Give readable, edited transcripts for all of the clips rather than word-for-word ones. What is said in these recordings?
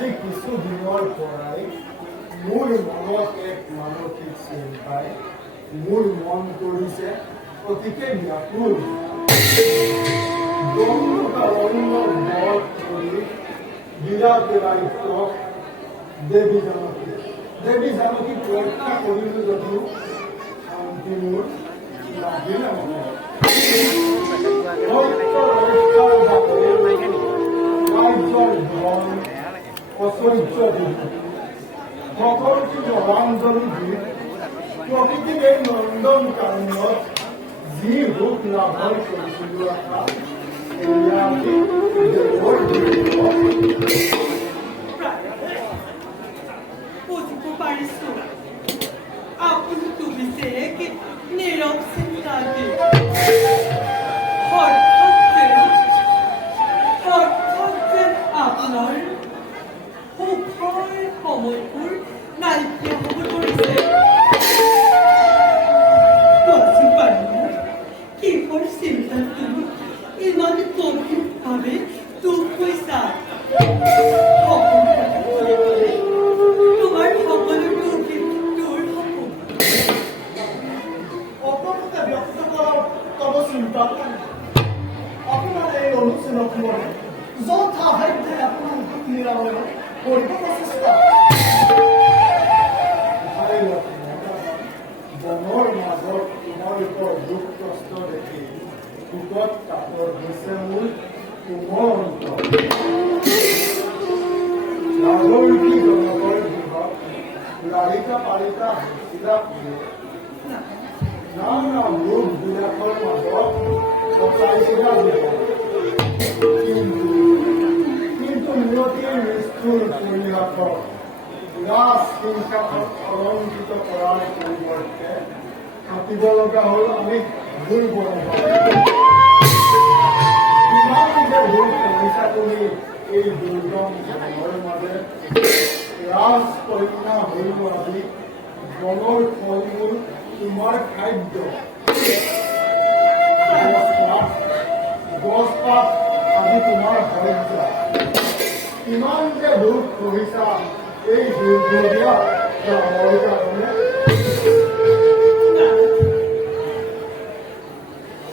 আজি কিছুদিনৰ পৰাই মোৰ মনত এক মানসিক চিন্তাই মোৰ মন কৰিছে অতিকে ব্যাকুল। দেৱী জানকী পৰীক্ষা কৰিলো যদিও শান্তি মোৰ লাগিল সকলোকে জলাঞ্জলি দি প্ৰকৃতিৰ এই নন্দন কাণ্ডত যি ৰূপ লাভৰ কৰিছিলো বুজিব পাৰিছো আপুনি তুলিছে কি নীৰৱ চিন্তাতে আপোনাৰ সুখৰ সময়বোৰ নাইকিয়া হ'ব ধৰিছে। কিহৰ চিন্তাত তুমি ইমান গভীৰভাৱে দুখ কৈছা? তোমাৰ সকলো দুখ দূৰ হ'ব। অতটা ব্যক্ত কৰাৰ তব চিন্তা আপোনাৰ এই অনুশীলনসমূহে যথা সাধ্যে আপোনাৰ দুখ নিৰাময় কৰিব প্ৰচেষ্টা। বনৰ মাজত তোমালোকৰ দুখ কষ্ট দেখি দুখত কাপৰ হৈছে মোৰ কোমল অন্তৰ। ৰাজনীতি জনকৰ গৃহত লালিতা পালিতা হাঁচিলা নাম নাম লোক বিলাসৰ মাজত সঁচাইছিলা কিন্তু নিয়তিৰ নিষ্ঠুৰ পৰিহাসত ৰাজ হিংসাক অলংকৃত কৰাৰ পৰিৱৰ্তে কাটিব লগা হ'ল আমি দুৰ্বল। কিমান যে ভুল কৰিছা তুমি এই দুৰ্গম জনৰ মাজে। ৰাজ কন্যা হইব আজি বনৰ ফল মূল তোমাৰ খাদ্য। গছ পাত আজি তোমাৰ সাহায্য। কিমান যে দুখ কৰিছা এই দুৰ্ভগীয়া গ্ৰামৰ কাৰণে।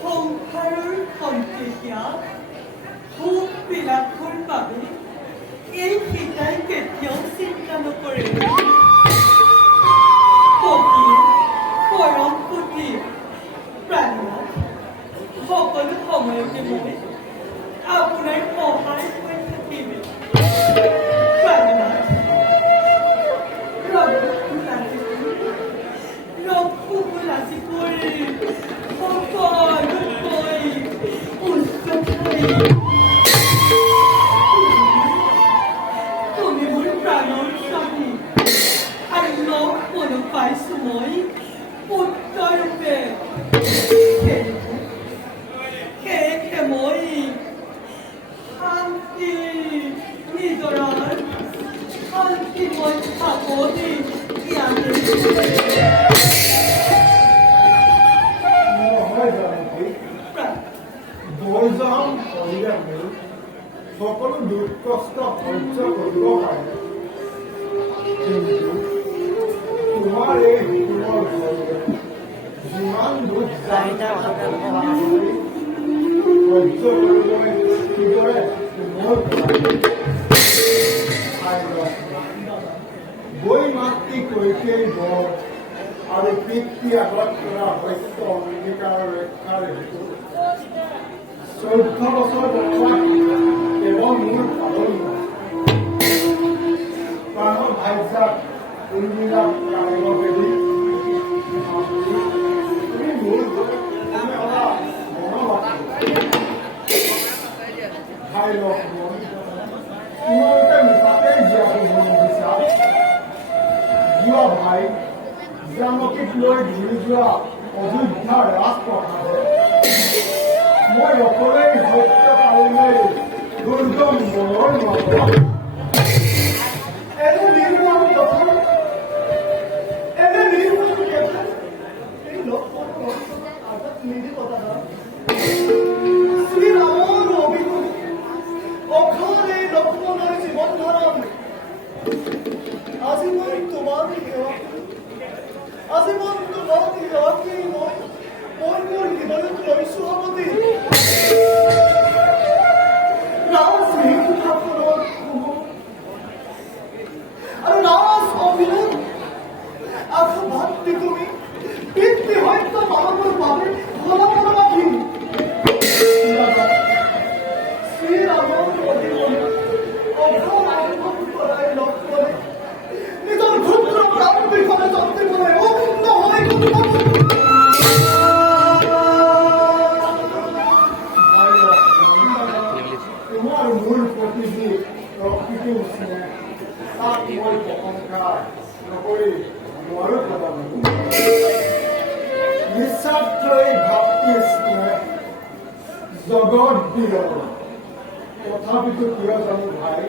সংসাৰৰ খন্তেকীয়া সুখ বিলাসৰ বাবে এই সীতাই কেতিয়াও চিন্তা নকৰে। পৰম পুতি প্ৰাণনাথ, সকলো সময়তে মই আপোনাৰ সহায় হৈ থাকিম। প্ৰাণনাথ, তুমি মোৰ প্ৰাণৰ স্বামী আৰু লগ মন পাইছো মই পুত্ৰৰূপে। সেয়েহে মই শান্তি নিজৰাৰ শান্তিময় ভাৱতে বৰজাম কৰিলে মোৰ সকলো দুখ কষ্ট সহ্য কৰিব পাৰে। কিন্তু তোমাৰ এই সুকুলৰ ঘৰলৈ যিমান দুখ সহ্য কৰিবলৈ কিদৰে মোৰ বৈ মাতৃ কৈকেয়ী বৰ আৰু পিতৃ আগত কৰা সত্য অংগীকাৰ ৰক্ষাৰ হেতু 14 বছৰ বয়সত কেৱল মোৰ পালন প্ৰাণৰ ভাইজাক উৰ্মিলাক কাৰিব বেদি তুমি মোৰ ভাই লগ তোমালোকে মিছাতে জীয়াব বিচাৰ জিয় ভাই জানকীক লৈ ঘূৰি যোৱা অযোধ্যাৰ ৰাজপ্ৰসাদে মই অকলেই সত্য পাৰিলে দুৰ্গম বনৰ মাজত এনে নিৰ্মল এই লক্ষ্য আগত নিদি কথা শ্ৰীৰামৰ অভিযোগ অক্ষৰ এই লক্ষ্মণৰ জীৱন ধাৰণ আজীবন তোমাৰ সেৱা আজীবন তোমাৰ সেৱাকে মই মোৰ হৃদয়ত লৈছো সপতি আৰু ৰাজ অভিনয় আশা ভাবতে তুমি পিতৃ হত্যা মানৱৰ বাবে ভলাবৰ ৰাখি শ্ৰীৰামৰ প্ৰতিমূৰ্তি অঘৰ আৰম্ভ কৰাই লগ কৰে নিজৰ ক্ষুদ্ৰ প্ৰাণ বিষয়ে যত্ন কৰে নহয় তোমাৰ মূল প্ৰতিনিধি প্ৰকৃতি স্নেহ তাক মই প্ৰশংসা নকৰি নোৱাৰো কবা নিস্বাৰ্থ এই ভাতৃ স্নেহ জগত বিৰল তথাপিতো কিয় জানো ভাই